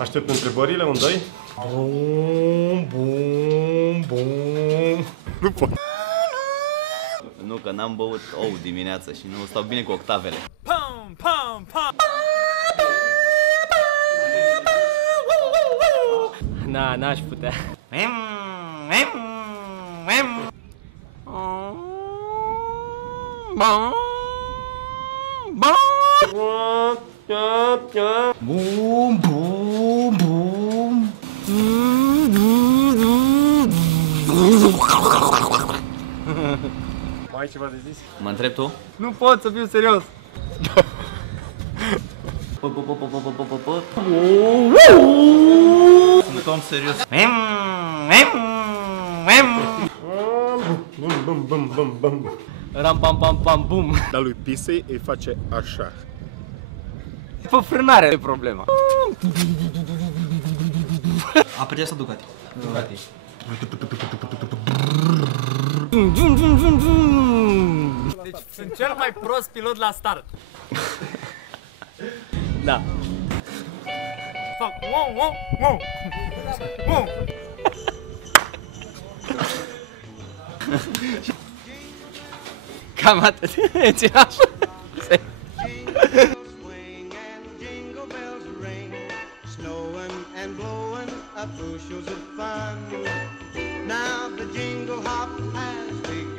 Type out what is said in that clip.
Aștept întrebările, 1, 2. Bum, bum, bum. Nu pot. Nu, că n-am băut ou dimineața și nu stau bine cu octavele. Pam, pam, pam. Na, n-aș putea. Bum, bum, bum. Mai ai ceva de zis? Mă întreb tu? Nu pot să fiu serios. Sunt om serios. Bum, bum, bum, bum, bum. Ram pam pam pam bum. Dar lui Pisei îi face așa. Pe frânare e problema. Aprinde asta Ducati. Ducati. Deci sunt cel mai prost pilot la start. Da. Fac wow, wow, wow. Wow. Cam atât. Țin așa. Bushels of fun. Now the jingle hop has begun.